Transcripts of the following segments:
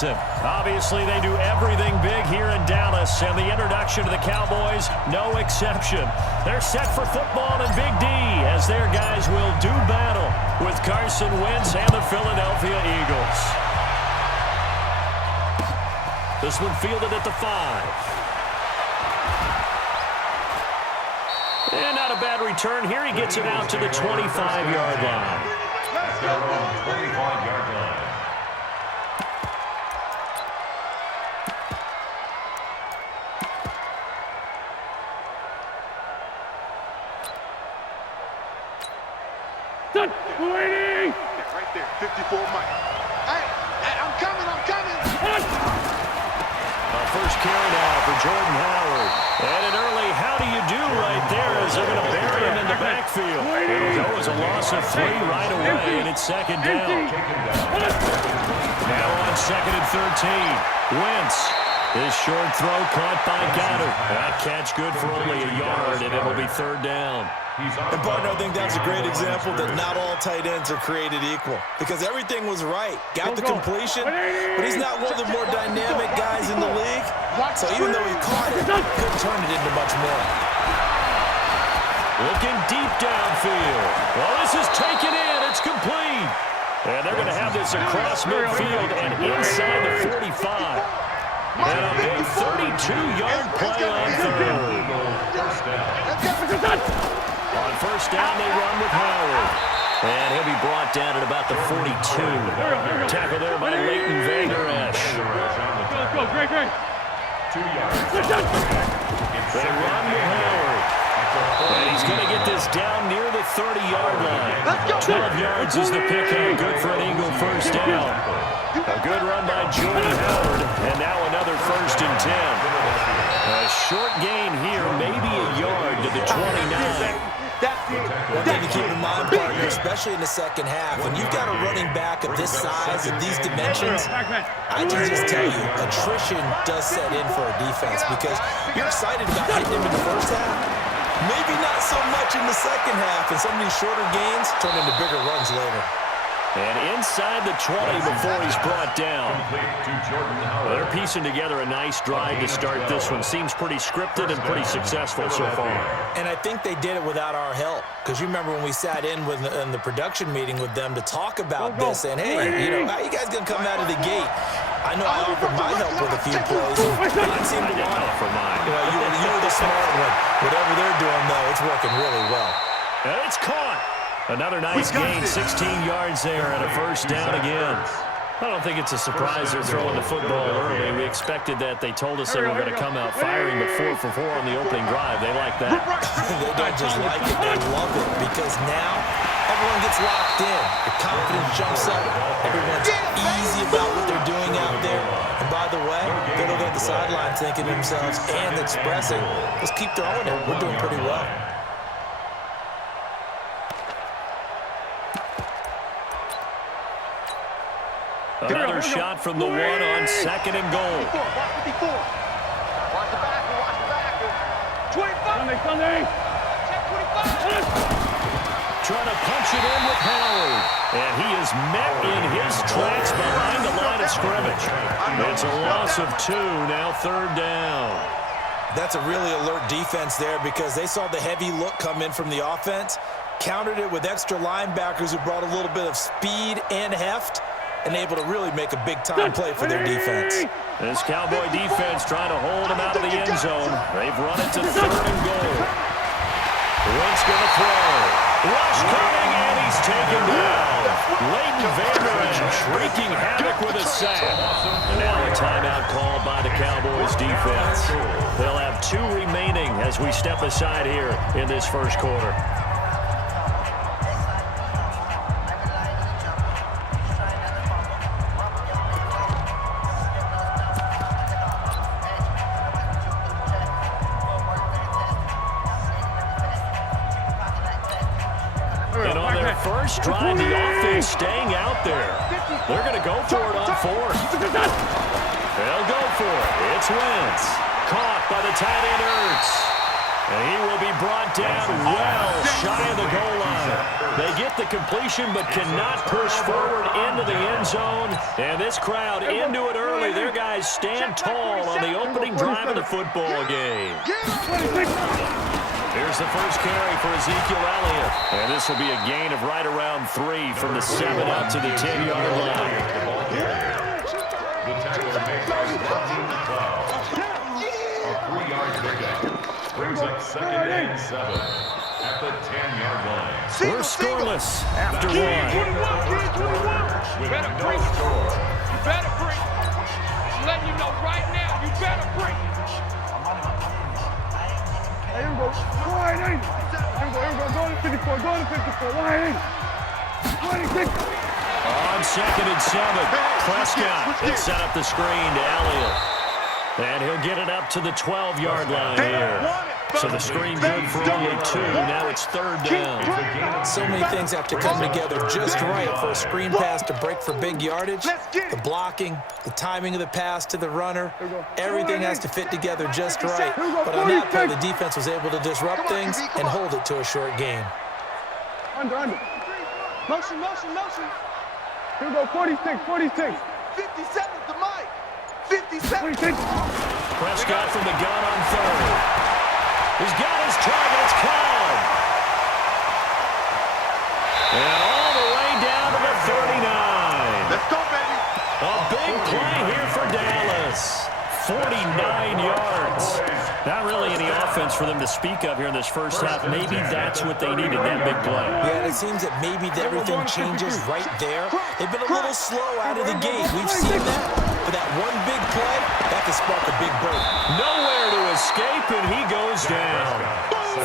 him. Obviously, they do everything big here in Dallas, and the introduction to the Cowboys, no exception. They're set for football and Big D, as their guys will do battle with Carson Wentz and the Philadelphia Eagles. This one fielded at the 5. And not a bad return here. He gets it out to the 25-yard line. Let's go. 25-yard line. Waiting. Right there, 54 Mike. Hey, I'm coming. First carry now for Jordan Howard. And an early how do you do right there as they're going to bury him in the backfield. It'll go as a loss of 3 right away, and it's second down. Now on 2nd and 13. Wentz. His short throw caught by Goddard. That catch good for only a yard, and it'll be 3rd down. And, partner, I think that's a great example that not all tight ends are created equal because everything was right. Got the completion, but he's not one of the more dynamic guys in the league. So even though he caught it, he couldn't turn it into much more. Looking deep downfield. Well, this is taken in. It's complete. And they're going to have this across midfield and inside the 45. And a big 32-yard play on 3rd. On 1st down, they run with Howard. And he'll be brought down at about the 42. Tackle there by Leighton Vander Esch. Let's go, Greg. 2 yards. They run with Howard. And he's going to get this down near the 30-yard line. 12 yards is the pickup. Good for an Eagle first down. A good run by Jordan Howard. And now another 1st and 10. A short gain here, maybe a yard to the 29. One thing to keep in mind, partner, especially in the second half, when you've got a running back of this size and these dimensions, I can just tell you, attrition does set in for a defense because you're excited about hitting him in the first half. Maybe not so much in the second half, and some of these shorter gains turn into bigger runs later. And inside the 20 before he's brought down. They're piecing together a nice drive to start this one. Seems pretty scripted and pretty successful so far. And I think they did it without our help. Because you remember when we sat in the production meeting with them to talk about this, and hey, how you guys going to come out of the gate? I know I offered my help with a few plays. They didn't seem to want it for mine. You were the smart one. Whatever they're doing, though, it's working really well. And it's caught. Another nice gain, 16 yards there and a 1st down again. I don't think it's a surprise they're throwing the football early. We expected that. They told us they were going to come out firing, but 4 for 4 on the opening drive. They like that. They don't just like it, they love it because now everyone gets locked in. The confidence jumps up. Everyone's easy about what they're doing out there. And by the way, they're looking at the sideline thinking to themselves and expressing, let's keep throwing it. We're doing pretty well. Another shot from the 1 on 2nd and goal. Watch the back. 25. Sunday. Trying to punch it in with Howard. And he is met in his tracks behind the line of scrimmage. It's a loss of 2, now 3rd down. That's a really alert defense there because they saw the heavy look come in from the offense, countered it with extra linebackers who brought a little bit of speed and heft, and able to really make a big-time play for their defense. This Cowboy defense trying to hold him out of the end zone. They've run it to 3rd and goal. Wentz going to throw. Rush coming, and he's taken down. Leighton Vander Esch wreaking havoc with a sack. And now a timeout called by the Cowboys defense. They'll have 2 remaining as we step aside here in this first quarter. First drive, the offense staying out there. They're going to go for it on 4th. They'll go for it. It's Wentz. Caught by the tight end Ertz. And he will be brought down well shy of the goal line. They get the completion but cannot push forward into the end zone. And this crowd into it early. their guys stand tall on the opening drive of the football game. Here's the first carry for Ezekiel Elliott. And this will be a gain of right around 3 from the 7 out to the 10-yard line. The tackle makes it 13-12. A 3-yard pickup brings up 2nd and 7 at the 10-yard line. We're scoreless after 1. You better bring it. You better bring it. I'm letting you know right now, you better bring it. Here we go. Wide in. Here we go. Go to 54. Go to 54. Wide in. 26. On 2nd and 7, Prescott will set up the screen to Elliott. And he'll get it up to the 12-yard line here. So the screen good for only 2. Now it's 3rd down. So many things have to come together just right for a screen pass to break for big yardage. The blocking, the timing of the pass to the runner, everything has to fit together just right. But on that play, the defense was able to disrupt things and hold it to a short gain. Under. Motion. Here we go. 46. 57's the mic. 57. 26. Prescott from the gun on 3rd. He's got his target. It's caught. And all the way down to the 39. Let's go, baby. A big play here for Dallas. 49 yards. Not really any offense for them to speak of here in this first half. Maybe that's what they needed, that big play. Yeah, it seems that maybe everything changes right there. They've been a little slow out of the gate. We've seen that. But that one big play, that can spark a big break. Nowhere to escape, and he goes down.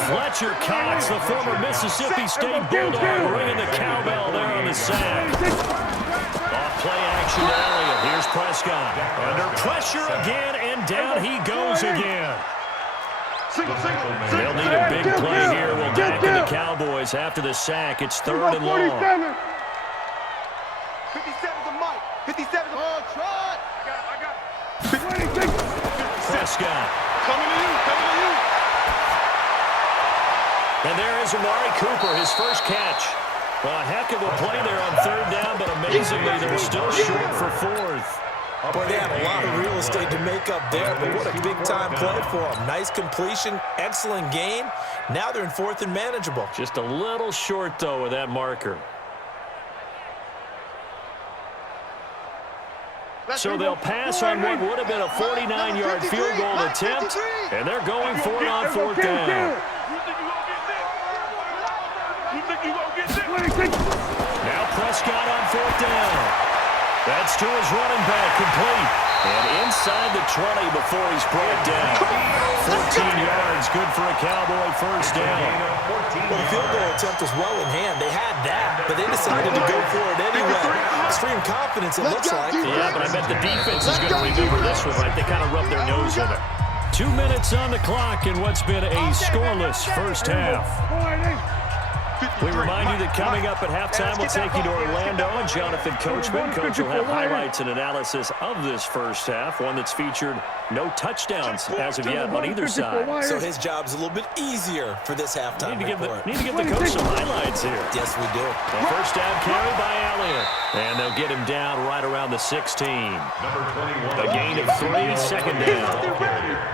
Fletcher Cox, the former Mississippi State Bulldog, ringing the cowbell there on the sack. Off play action to Elliott. Here's Prescott. Under pressure again, and down he goes again. They'll need a big play here. We'll back in the Cowboys after the sack. It's 3rd and long. 57's the mic. 57's the mic. Try. I got it. Prescott. Coming to you. And there is Amari Cooper, his first catch. A heck of a play there on 3rd down, but amazingly, they're still short for 4th. Boy, they had a lot of real estate to make up there, but what a big-time play for them. Nice completion, excellent gain. Now they're in 4th and manageable. Just a little short, though, with that marker. So they'll pass on what would have been a 49-yard field goal attempt, and they're going for it on 4th down. Now Prescott on 4th down. That's to his running back, complete. And inside the 20 before he's brought down. 14 yards, good for a Cowboy first down. Well, the field goal attempt was well in hand. They had that, but they decided to go for it anyway. Extreme confidence, it looks like. Yeah, but I bet the defense is going to remember this one, right? They kind of rubbed their nose in it. 2 minutes on the clock in what's been a scoreless first half. We remind you that coming up at halftime, we'll take you to Orlando and Jonathan Coachman. Coach will have highlights and analysis of this first half, one that's featured no touchdowns as of yet on either side. So his job's a little bit easier for this halftime report. Need to give the coach some highlights here. Yes, we do. The first down carry by Elliott. And they'll get him down right around the 16. A gain of 3, 2nd down.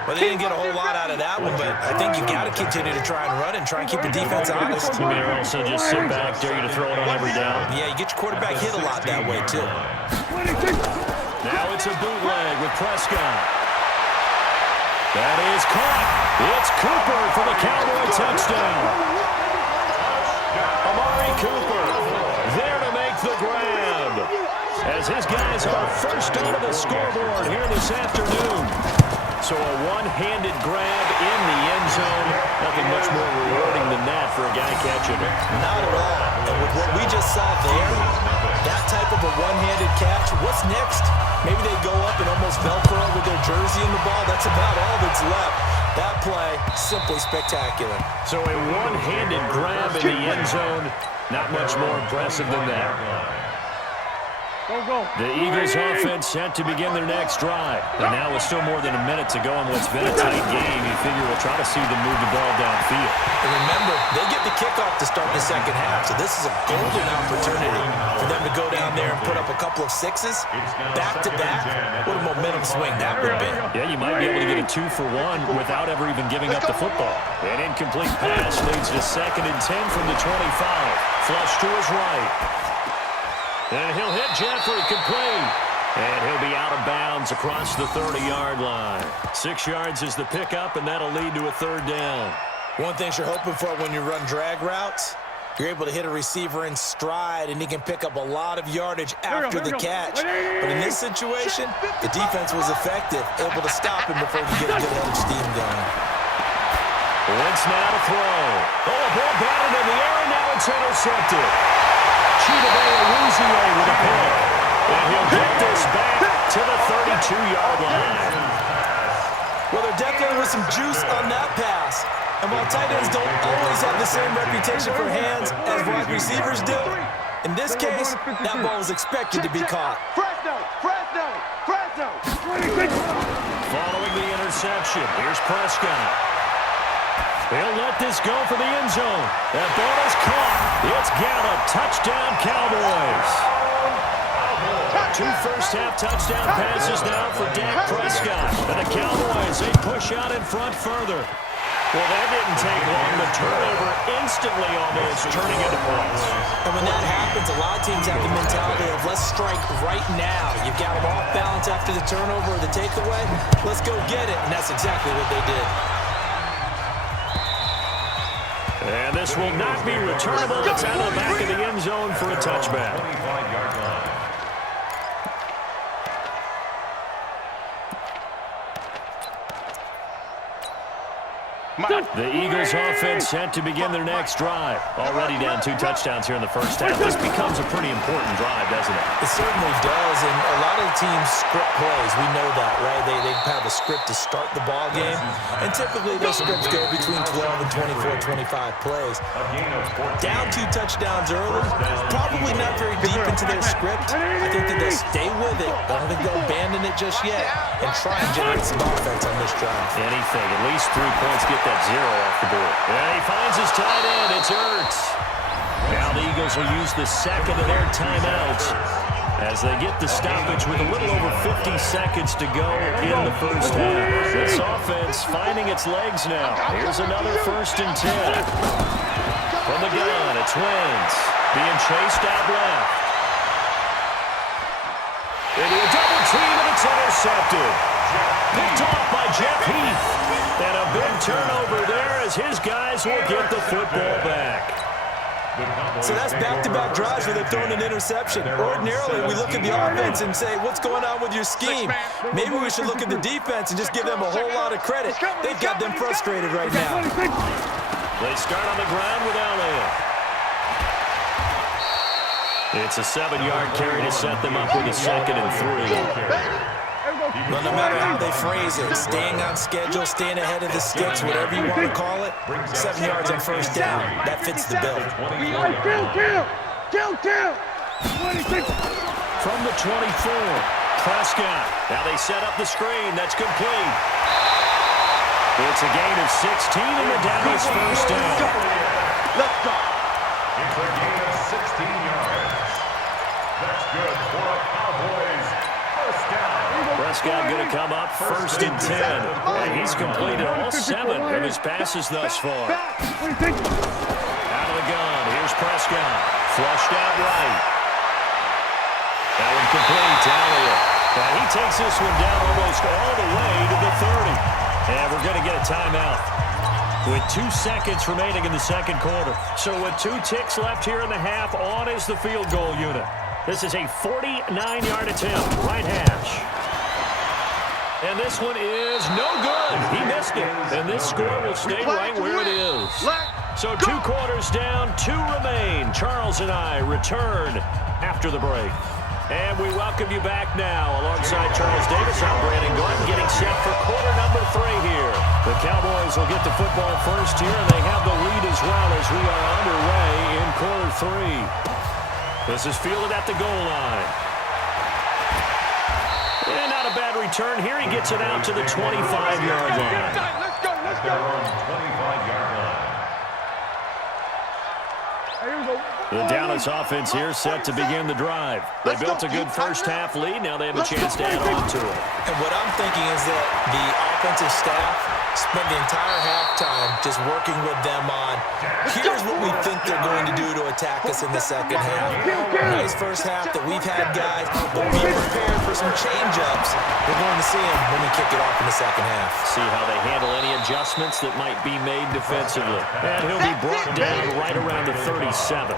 Well, they didn't get a whole lot out of that one, but I think you got to continue to try and run and try and keep the defense honest. You may also just sit back, dare you to throw it on every down. Yeah, you get your quarterback hit a lot that way, too. Now it's a bootleg with Prescott. That is caught. It's Cooper for the Cowboy touchdown. Amari Cooper there to make the grab. As his guys are first onto the scoreboard here this afternoon. So a one-handed grab in the end zone. Nothing much more rewarding than that for a guy catching it. Not at all. And with what we just saw there, that type of a one-handed catch, what's next? Maybe they go up and almost Velcro with their jersey in the ball. That's about all that's left. That play, simply spectacular. So a one-handed grab in the end zone. Not much more impressive than that. The Eagles offense set to begin their next drive. And now with still more than a minute to go in what's been a tight game, you figure we'll try to see them move the ball downfield. And remember, they get the kickoff to start the second half, so this is a golden opportunity for them to go down there and put up a couple of sixes back-to-back. What a momentum strong swing that would be. Yeah, you might be able to get a 2-for-1 without ever even giving up the football. An incomplete pass leads to 2nd and 10 from the 25. Flush to his right. And he'll hit Jeffrey, complete. And he'll be out of bounds across the 30-yard line. 6 yards is the pickup, and that'll lead to a 3rd down. One thing you're hoping for when you run drag routes, you're able to hit a receiver in stride, and he can pick up a lot of yardage after the catch. But in this situation, the defense was effective, able to stop him before he get a good head of steam going. Wentz now to throw. Oh, ball batted in the air, and now it's intercepted. Chidobe with a pick. And he'll get this back to the 32-yard line. Well, there definitely was some juice on that pass. And while tight ends don't always have the same reputation for hands as wide receivers do, in this case, that ball was expected to be caught. Following the interception, here's Prescott. He'll let this go for the end zone. That ball is caught. It's Gallup. Touchdown, Cowboys. 2 first-half touchdown passes now for Dak Prescott. And the Cowboys, they push out in front further. Well, that didn't take long. The turnover instantly almost turning into points. And when that happens, a lot of teams have the mentality of let's strike right now. You've got them off balance after the turnover or the takeaway. Let's go get it. And that's exactly what they did. And this will not be returnable. It's out of the back of the end zone for a touchback. 25-yard line. The Eagles offense set to begin their next drive. Already down 2 touchdowns here in the first half. This becomes a pretty important drive, doesn't it? It certainly does, and a lot of teams script plays. We know that, right? They have a script to start the ball game, and typically those scripts go between 12 and 24, 25 plays. Down 2 touchdowns early, probably not very deep into their script. I think that they'll stay with it. I don't think they'll abandon it just yet and try and generate some offense on this drive. Anything, at least 3 points, get that 0 off the board. And he finds his tight end. It's Ertz. Now the Eagles will use the second of their timeouts as they get the stoppage with a little over 50 seconds to go in the first half. This offense finding its legs now. Here's another 1st and 10. From the gun, it's Wentz being chased out left. Into a double team, and it's intercepted. Picked off by Jeff Heath. And a big turnover there as his guys will get the football back. So that's back-to-back drives where they're throwing an interception. Ordinarily, we look at the offense and say, what's going on with your scheme? Maybe we should look at the defense and just give them a whole lot of credit. They've got them frustrated right now. They start on the ground with Elliott. It's a 7-yard carry to set them up with a 2nd and 3. Well, no matter how they phrase it, staying on schedule, staying ahead of the sticks, whatever you want to call it, 7 yards on 1st down, that fits the bill. From the 24, Prescott. Now they set up the screen. That's complete. It's a gain of 16, and the down is 1st down. Let's go. It's a gain of 16 yards. That's good for a Cowboys first down. Prescott going to come up 1st and 10. And he's completed all 7 of his passes thus far. Out of the gun, here's Prescott. Flushed out right. That one complete to Elliott. And he takes this one down almost all the way to the 30. And we're going to get a timeout with 2 seconds remaining in the 2nd quarter. So with 2 ticks left here in the half, on is the field goal unit. This is a 49-yard attempt, right hash. And this one is no good. He missed it. And this score will stay right where it is. So 2 quarters down, 2 remain. Charles and I return after the break. And we welcome you back now. Alongside Charles Davis, I'm Brandon Gordon, getting set for quarter number 3 here. The Cowboys will get the football first here, and they have the lead as well as we are underway in quarter 3. This is fielded at the goal line. And not a bad return here. He gets it out to the 25-yard line. Let's go. They're on 25-yard line. Here we go. The Dallas offense here set to begin the drive. They built a good first-half lead. Now they have a chance to add on to it. And what I'm thinking is that the offensive staff spent the entire halftime just working with them on, here's what we think they're going to do to attack us in the second half. Nice first half that we've had, guys, but be prepared for some change-ups. We're going to see them when we kick it off in the second half. See how they handle any adjustments that might be made defensively. And he'll be brought down right around the 37.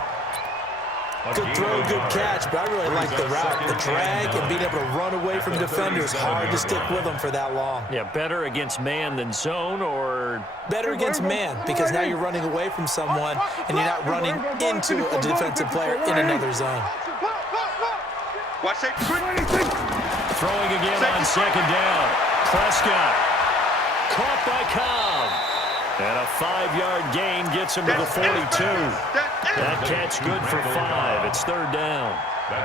Good throw, good catch, but I really like the route, the drag, and being able to run away from defenders. Hard to stick with them for that long. Yeah, better against man than zone, or better against man, because now you're running away from someone and you're not running into a defensive player in another zone. Throwing again on second down. Prescott caught by Cobb. And a 5-yard gain gets him to the 42. That catch good for 5. It's third down.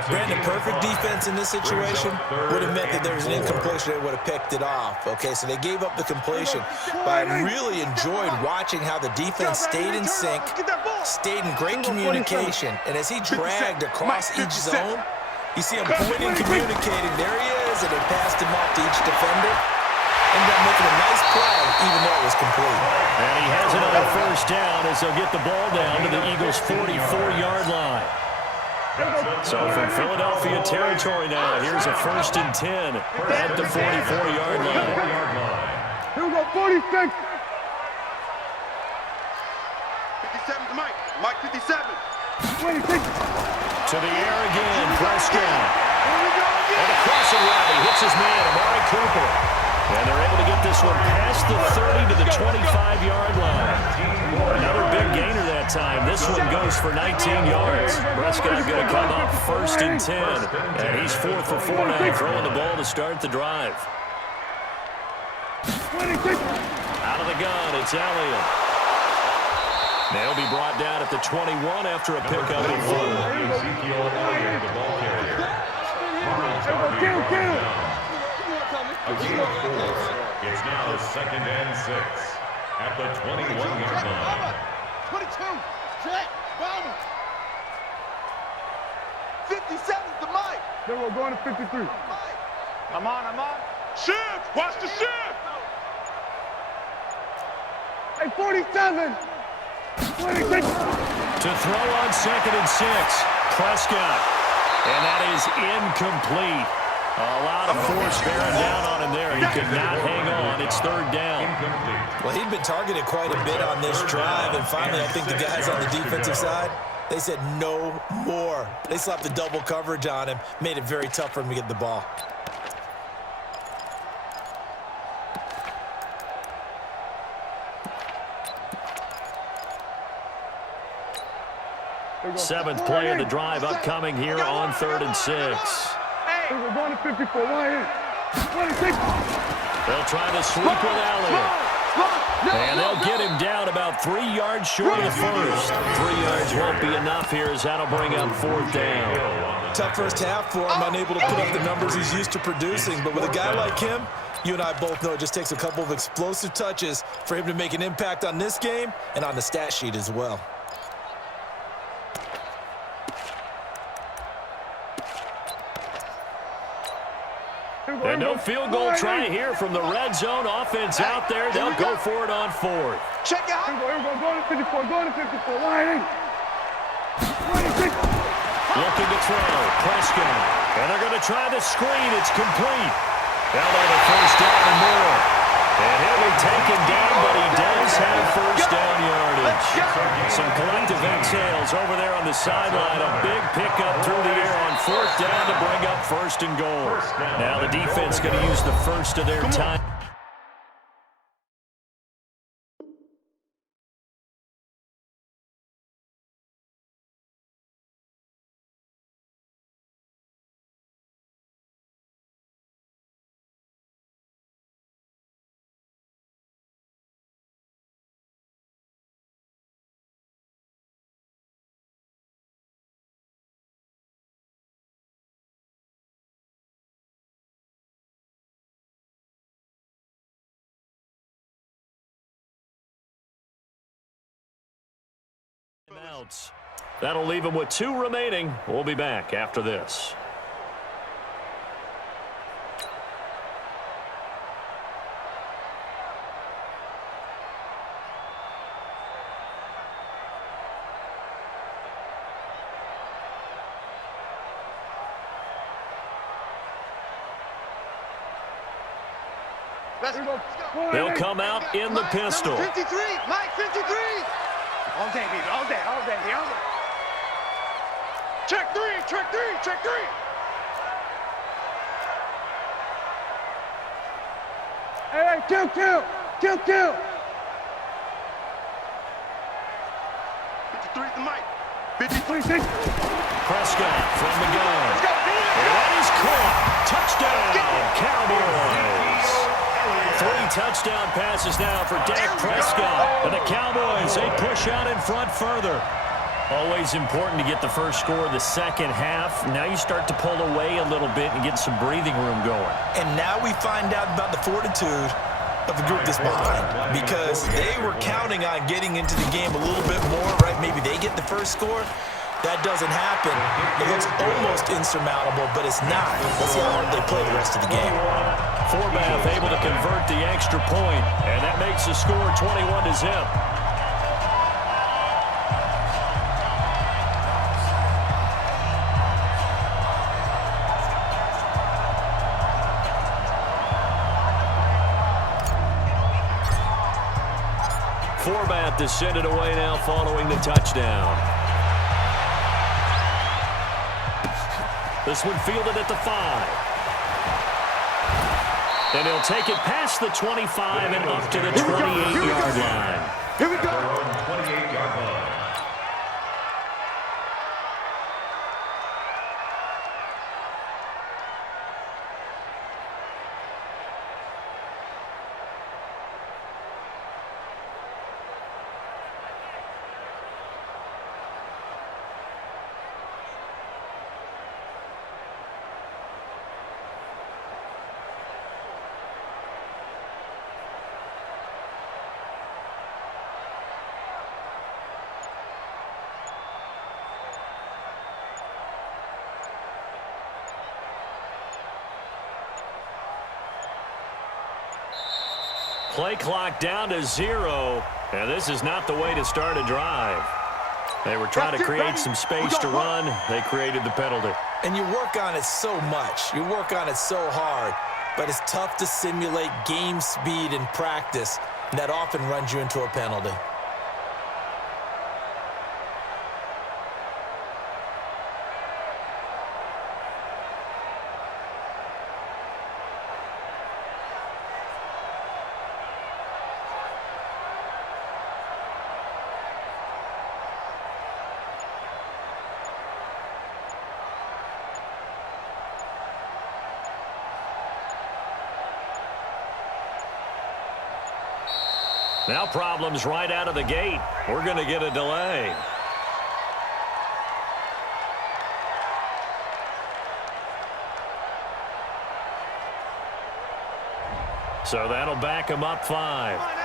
Brandon, perfect defense in this situation would have meant that there was an incompletion. They would have picked it off. Okay, so they gave up the completion. But I really enjoyed watching how the defense stayed in sync, stayed in great communication. And as he dragged across each zone, you see him pointing, communicating. There he is, and they passed him off to each defender. Ended up making a nice play, even though it was complete. And he has another first down as they'll get the ball down to the Eagles' 44-yard line. So from Philadelphia territory now, here's a 1st and 10 at the 44-yard line. Here we go, 46. 57 to Mike. Mike 57. 26. To the air again, Prescott. And a crossing route, he hits his man, Amari Cooper. And they're able to get this one past the 30 to the 25-yard line. Another big gainer that time. This one goes for 19 yards. Prescott going to come up 1st and 10. And he's 4th for 4 now, throwing the ball to start the drive. 26. Out of the gun, it's Elliott. They'll be brought down at the 21 after a pickup in 4. Ezekiel Elliott, the ball carrier. Again, 4. It's now 2nd and 6 at the 21-yard line. 22. Check. Bomber. 57 to Mike. Then we're going to 53. I'm on. Shift. Watch the shift. Hey, 47. 26. To throw on 2nd and 6. Prescott. And that is incomplete. A lot of force bearing down on him there. He could not hang on. It's 3rd down. Well, he'd been targeted quite a bit on this drive, and finally I think the guys on the defensive side, they said no more. They slapped the double coverage on him, made it very tough for him to get the ball. Seventh play of the drive upcoming here on 3rd and 6. We're going to 54. Why in? 26. They'll try to sweep with Elliott. And they'll get him down about 3 yards short of the first. 3 yards won't be enough here as that'll bring up 4th down. Tough first half for him, unable to put up the numbers he's used to producing. But with a guy like him, you and I both know it just takes a couple of explosive touches for him to make an impact on this game and on the stat sheet as well. And no field goal try here from the red zone. Offense out there. They'll go for it on 4th. Check it out. Here we go. Going to 54. Going to 54. Why in? 26. Looking to throw. Prescott. And they're going to try the screen. It's complete. Now they're the first down and more. And he'll be taken down, but he does have first down yardage. Some collective exhales over there on the sideline. A big pickup through the air on 4th down to bring up 1st and goal. Now the defense going to use the first of their time. Outs. That'll leave him with 2 remaining. We'll be back after this. Let's go. They'll come out in the pistol. 53, Mike, 53. All day, baby, all day, all day, all day. Check 3, check 3, check 3. Hey, kill. 53 to Mike. 53, 6. Prescott from the gun. That is caught. Touchdown, Cowboys. 3 touchdown passes now for Dak Prescott. And the Cowboys, they push out in front further. Always important to get the first score of the second half. Now you start to pull away a little bit and get some breathing room going. And now we find out about the fortitude of the group that's behind, because they were counting on getting into the game a little bit more, right? Maybe they get the first score. That doesn't happen. It looks almost insurmountable, but it's not. Let's see how hard they play the rest of the game. Forbath able to convert the extra point, and that makes the score 21-0. Forbath is send it away now following the touchdown. This one fielded at the 5. And he'll take it past the 25 and up to the 28-yard line. Here we go. 28-yard line. Play clock down to 0, and this is not the way to start a drive. They were trying to create some space to run. They created the penalty. And you work on it so much. You work on it so hard, but it's tough to simulate game speed in practice, and that often runs you into a penalty. Now problems right out of the gate. We're going to get a delay. So that'll back him up 5.